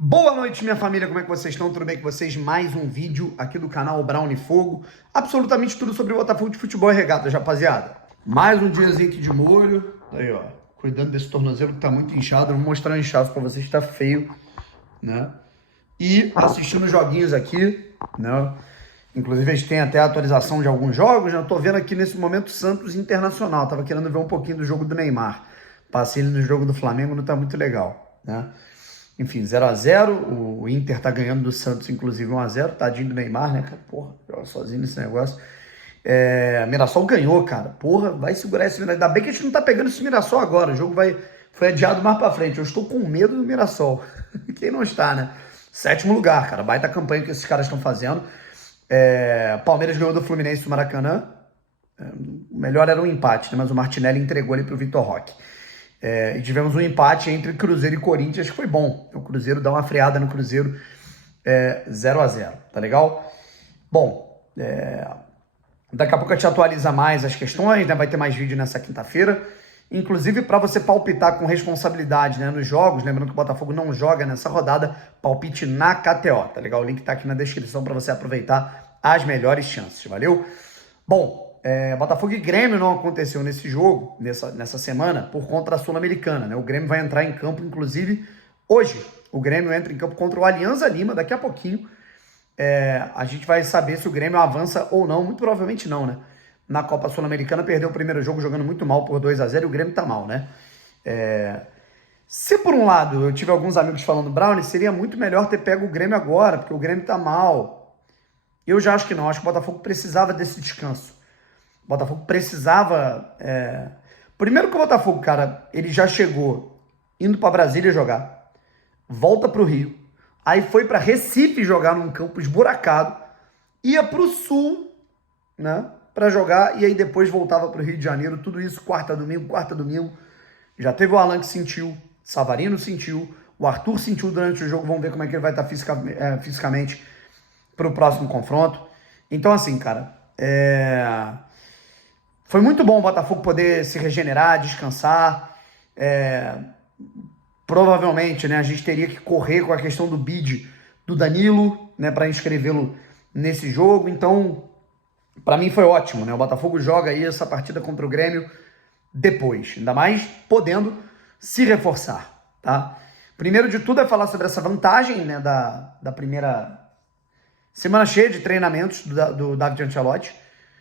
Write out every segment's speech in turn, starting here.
Boa noite, minha família, como é que vocês estão? Tudo bem com vocês? Mais um vídeo aqui do canal Brown e Fogo. Absolutamente tudo sobre o Botafogo de futebol e regatas, rapaziada. Mais um diazinho aqui de molho. Aí, ó, cuidando desse tornozelo que tá muito inchado. Vou mostrar o inchaço pra vocês, tá feio, né? E assistindo joguinhos aqui, né? Inclusive, eles têm até a atualização de alguns jogos. Já tô vendo aqui nesse momento Santos Internacional. Tava querendo ver um pouquinho do jogo do Neymar. Passei ele no jogo do Flamengo, não tá muito legal, né? Enfim, 0x0, o Inter tá ganhando do Santos, inclusive 1x0, tadinho do Neymar, né, cara? Porra, joga sozinho nesse negócio. Mirassol ganhou, cara. Porra, vai segurar esse Mirassol. Ainda bem que a gente não tá pegando esse Mirassol agora. O jogo foi adiado mais pra frente. Eu estou com medo do Mirassol. Quem não está, né? 7º lugar, cara. Baita campanha que esses caras estão fazendo. Palmeiras ganhou do Fluminense do Maracanã. O melhor era um empate, né? Mas o Martinelli entregou ali pro Vitor Roque. E tivemos um empate entre Cruzeiro e Corinthians, que foi bom. O Cruzeiro dá uma freada no Cruzeiro, 0x0, tá legal? Bom, daqui a pouco a gente atualiza mais as questões, né? Vai ter mais vídeo nessa quinta-feira. Inclusive, para você palpitar com responsabilidade, né, nos jogos, lembrando que o Botafogo não joga nessa rodada, palpite na KTO, tá legal? O link tá aqui na descrição para você aproveitar as melhores chances, valeu? Bom, Botafogo e Grêmio não aconteceu nesse jogo, nessa semana, por conta da Sul-Americana, né? O Grêmio vai entrar em campo, inclusive, hoje. O Grêmio entra em campo contra o Alianza Lima, daqui a pouquinho. A gente vai saber se o Grêmio avança ou não, muito provavelmente não, né? Na Copa Sul-Americana, perdeu o primeiro jogo jogando muito mal por 2x0 e o Grêmio tá mal, né? Se por um lado eu tive alguns amigos falando, Brown, seria muito melhor ter pego o Grêmio agora, porque o Grêmio tá mal. Eu já acho que não, acho que o Botafogo precisava desse descanso. O Botafogo precisava... Primeiro que o Botafogo, cara, ele já chegou indo para Brasília jogar, volta para o Rio, aí foi para Recife jogar num campo esburacado, ia para o Sul, né, para jogar, e aí depois voltava para o Rio de Janeiro, tudo isso quarta, domingo. Já teve o Alan que sentiu, Savarino sentiu, o Arthur sentiu durante o jogo, vamos ver como é que ele vai estar fisicamente para o próximo confronto. Então, assim, cara, foi muito bom o Botafogo poder se regenerar, descansar. Provavelmente, né, a gente teria que correr com a questão do bid do Danilo, né, para inscrevê-lo nesse jogo. Então, para mim foi ótimo, né? O Botafogo joga aí essa partida contra o Grêmio depois, ainda mais podendo se reforçar, tá? Primeiro de tudo é falar sobre essa vantagem, né, da primeira semana cheia de treinamentos do David Ancelotti.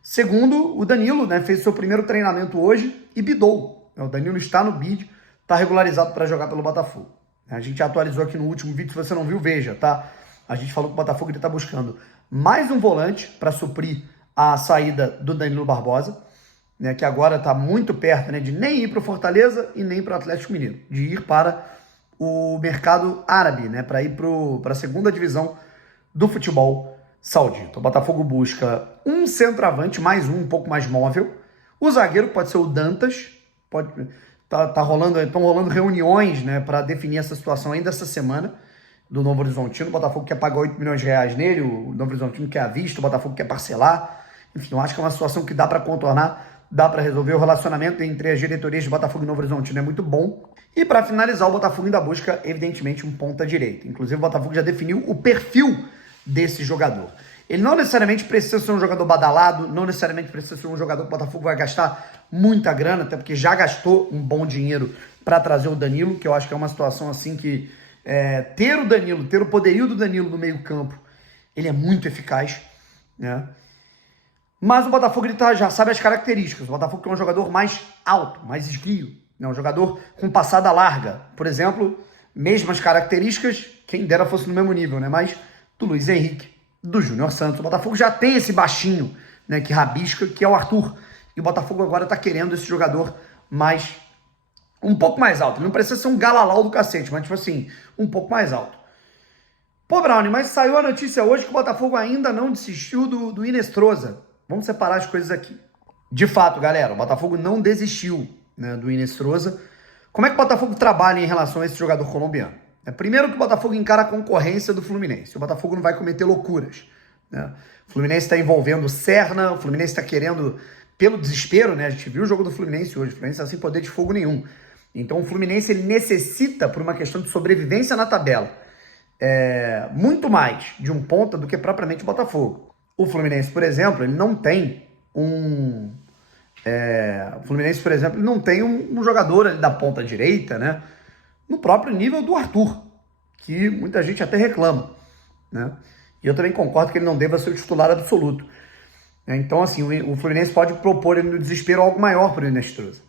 Segundo, o Danilo, né, fez seu primeiro treinamento hoje e bidou. O Danilo está no bid, está regularizado para jogar pelo Botafogo. A gente atualizou aqui no último vídeo, se você não viu, veja, tá? A gente falou que o Botafogo está buscando mais um volante para suprir a saída do Danilo Barbosa, né, que agora está muito perto, né, de nem ir para o Fortaleza e nem para o Atlético Mineiro, de ir para o mercado árabe, né, para ir para a segunda divisão do futebol saudita. O Botafogo busca um centroavante, mais um pouco mais móvel. O zagueiro pode ser o Dantas. Estão rolando reuniões, né, para definir essa situação ainda essa semana do Novo Horizontino. O Botafogo quer pagar 8 milhões de reais nele, o Novo Horizontino quer à vista, o Botafogo quer parcelar. Enfim, eu acho que é uma situação que dá para contornar, dá para resolver. O relacionamento entre as diretorias de Botafogo e Novo Horizontino é muito bom. E para finalizar, o Botafogo ainda busca, evidentemente, um ponta-direita. Inclusive, o Botafogo já definiu o perfil desse jogador. Ele não necessariamente precisa ser um jogador badalado, não necessariamente precisa ser um jogador que o Botafogo vai gastar muita grana, até porque já gastou um bom dinheiro para trazer o Danilo, que eu acho que é uma situação assim que ter o Danilo, ter o poderio do Danilo no meio campo, ele é muito eficaz, né? Mas o Botafogo ele já sabe as características. O Botafogo é um jogador mais alto, mais esguio, né? Um jogador com passada larga. Por exemplo, mesmas características, quem dera fosse no mesmo nível, né? Mas do Luiz Henrique, do Júnior Santos. O Botafogo já tem esse baixinho, né, que rabisca, que é o Arthur. E o Botafogo agora tá querendo esse jogador um pouco mais alto. Ele não precisa ser um galalau do cacete, mas tipo assim, um pouco mais alto. Pô, Brownie, mas saiu a notícia hoje que o Botafogo ainda não desistiu do Inestrosa. Vamos separar as coisas aqui. De fato, galera, o Botafogo não desistiu, né, do Inestrosa. Como é que o Botafogo trabalha em relação a esse jogador colombiano? Primeiro que o Botafogo encara a concorrência do Fluminense. O Botafogo não vai cometer loucuras, né? O Fluminense está envolvendo o Serna, o Fluminense está querendo, pelo desespero, né? A gente viu o jogo do Fluminense hoje, o Fluminense está sem poder de fogo nenhum. Então o Fluminense ele necessita, por uma questão de sobrevivência na tabela, muito mais de um ponta do que propriamente o Botafogo. O Fluminense, por exemplo, ele não tem um jogador ali da ponta direita, né? No próprio nível do Arthur, que muita gente até reclama, né? E eu também concordo que ele não deva ser o titular absoluto. Então, assim, o Fluminense pode propor ele no desespero algo maior para o Inestrosa.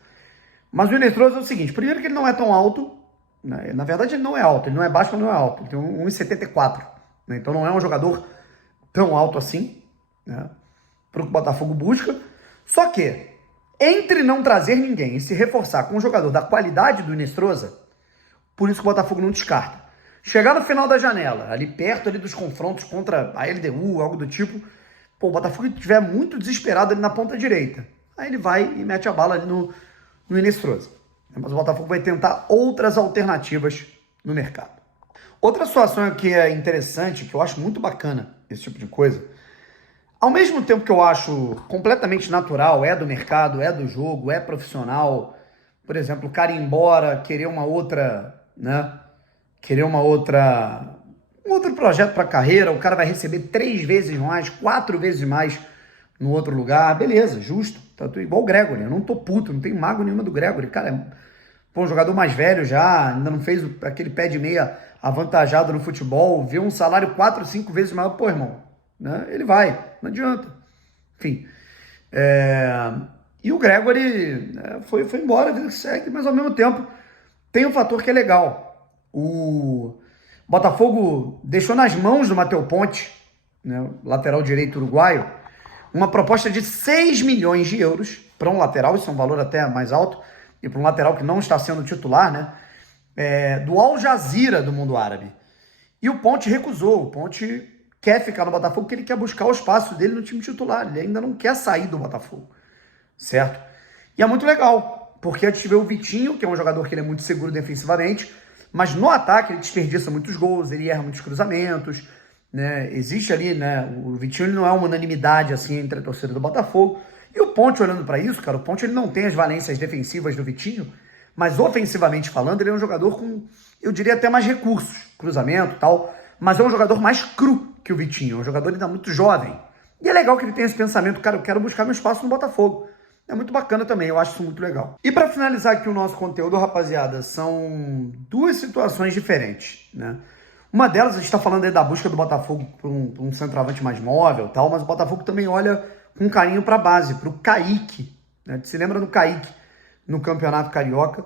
Mas o Inestrosa é o seguinte, primeiro que ele não é tão alto, né? Na verdade ele não é alto, ele não é baixo, mas não é alto, ele tem 1,74, né? Então não é um jogador tão alto assim, né? Para o que o Botafogo busca. Só que, entre não trazer ninguém e se reforçar com um jogador da qualidade do Inestrosa, por isso que o Botafogo não descarta. Chegar no final da janela, ali perto ali dos confrontos contra a LDU, algo do tipo, o Botafogo estiver muito desesperado ali na ponta direita, aí ele vai e mete a bala ali no Inestrosa. Mas o Botafogo vai tentar outras alternativas no mercado. Outra situação que é interessante, que eu acho muito bacana esse tipo de coisa, ao mesmo tempo que eu acho completamente natural, é do mercado, é do jogo, é profissional, por exemplo, o cara ir embora, querer uma outra, né? Querer um outro projeto para a carreira, o cara vai receber 3 vezes mais, 4 vezes mais no outro lugar, beleza, justo, tá tudo igual o Gregory, eu não tô puto, não tenho mágoa nenhuma do Gregory, cara, um jogador mais velho já, ainda não fez aquele pé de meia avantajado no futebol, vê um salário 4, 5 vezes maior, pô, irmão, né? Ele vai, não adianta, enfim. E o Gregory foi embora, a vida que segue, mas ao mesmo tempo tem um fator que é legal. O Botafogo deixou nas mãos do Matheus Ponte, né, lateral direito uruguaio, uma proposta de 6 milhões de euros para um lateral, isso é um valor até mais alto, e para um lateral que não está sendo titular, né, do Al Jazeera do mundo árabe. E o Ponte recusou, o Ponte quer ficar no Botafogo porque ele quer buscar o espaço dele no time titular, ele ainda não quer sair do Botafogo, certo? E é muito legal, porque a gente vê o Vitinho, que é um jogador que ele é muito seguro defensivamente, mas no ataque ele desperdiça muitos gols, ele erra muitos cruzamentos, né? Existe ali, né? O Vitinho ele não é uma unanimidade assim entre a torcida do Botafogo. E o Ponte, olhando para isso, cara, o Ponte ele não tem as valências defensivas do Vitinho, mas ofensivamente falando, ele é um jogador com, eu diria até mais recursos, cruzamento e tal, mas é um jogador mais cru que o Vitinho, é um jogador ainda muito jovem. E é legal que ele tenha esse pensamento, cara, eu quero buscar meu espaço no Botafogo. É muito bacana também, eu acho isso muito legal. E para finalizar aqui o nosso conteúdo, rapaziada, são 2 situações diferentes, né? Uma delas, a gente está falando aí da busca do Botafogo por um centroavante mais móvel e tal, mas o Botafogo também olha com carinho para a base, para o Kaique, né? Se lembra do Kaique no Campeonato Carioca,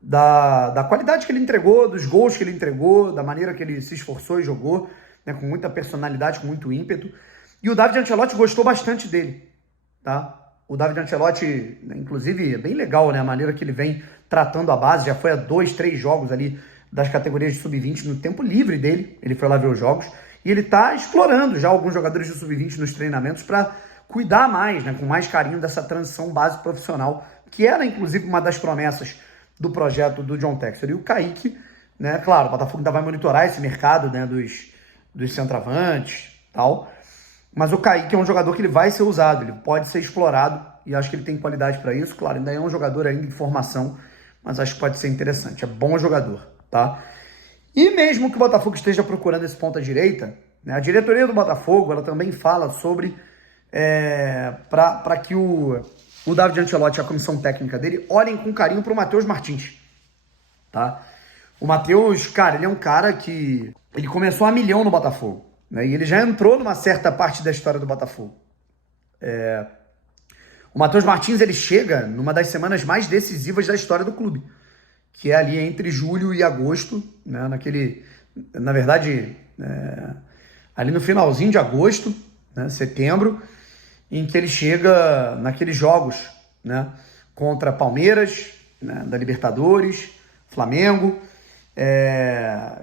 da qualidade que ele entregou, dos gols que ele entregou, da maneira que ele se esforçou e jogou, né? Com muita personalidade, com muito ímpeto. E o David Ancelotti gostou bastante dele. Tá? O David Ancelotti, inclusive, é bem legal, né? A maneira que ele vem tratando a base, já foi a 2, 3 jogos ali das categorias de sub-20 no tempo livre dele, ele foi lá ver os jogos, e ele tá explorando já alguns jogadores de sub-20 nos treinamentos para cuidar mais, né? Com mais carinho dessa transição base profissional, que era, inclusive, uma das promessas do projeto do John Textor. E o Kaique, né? Claro, o Botafogo ainda vai monitorar esse mercado, né? Dos centroavantes e tal. Mas o Kaique é um jogador que ele vai ser usado, ele pode ser explorado e acho que ele tem qualidade para isso. Claro, ainda é um jogador ainda em formação, mas acho que pode ser interessante. É bom jogador, tá? E mesmo que o Botafogo esteja procurando esse ponta direita, né, a diretoria do Botafogo ela também fala sobre para que o David Ancelotti e a comissão técnica dele olhem com carinho para o Matheus Martins, tá? O Matheus, cara, ele é um cara que ele começou a milhão no Botafogo. E ele já entrou numa certa parte da história do Botafogo. O Matheus Martins ele chega numa das semanas mais decisivas da história do clube, que é ali entre julho e agosto, né? Na verdade, ali no finalzinho de agosto, né? Setembro, em que ele chega naqueles jogos, né? Contra Palmeiras, né? Da Libertadores, Flamengo.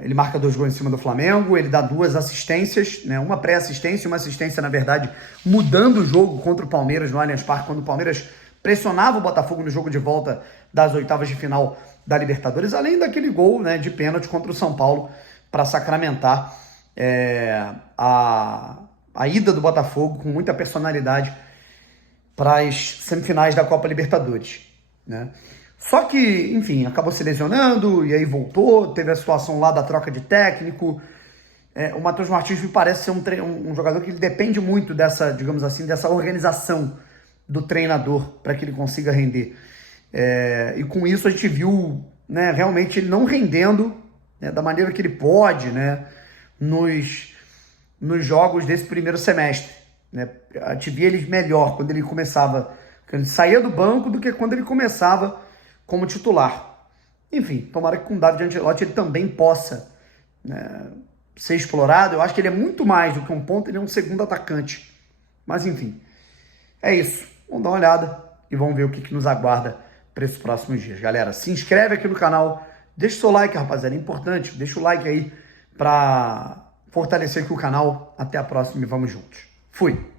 Ele marca 2 gols em cima do Flamengo, ele dá 2 assistências, né? Uma pré-assistência e uma assistência, na verdade, mudando o jogo contra o Palmeiras no Allianz Parque, quando o Palmeiras pressionava o Botafogo no jogo de volta das oitavas de final da Libertadores, além daquele gol, né, de pênalti contra o São Paulo para sacramentar a ida do Botafogo com muita personalidade para as semifinais da Copa Libertadores, né? Só que, enfim, acabou se lesionando e aí voltou, teve a situação lá da troca de técnico. O Matheus Martins me parece ser um jogador que ele depende muito dessa, digamos assim, dessa organização do treinador para que ele consiga render. E com isso a gente viu, né, realmente ele não rendendo, né, da maneira que ele pode, né, nos jogos desse primeiro semestre. Né? A gente via ele melhor quando ele saía do banco do que quando ele começava como titular. Enfim, tomara que com o David Ancelotti ele também possa, né, ser explorado. Eu acho que ele é muito mais do que um ponta, ele é um segundo atacante. Mas enfim, é isso. Vamos dar uma olhada e vamos ver o que nos aguarda para esses próximos dias. Galera, se inscreve aqui no canal, deixa o seu like, rapaziada, é importante. Deixa o like aí para fortalecer aqui o canal. Até a próxima e vamos juntos. Fui!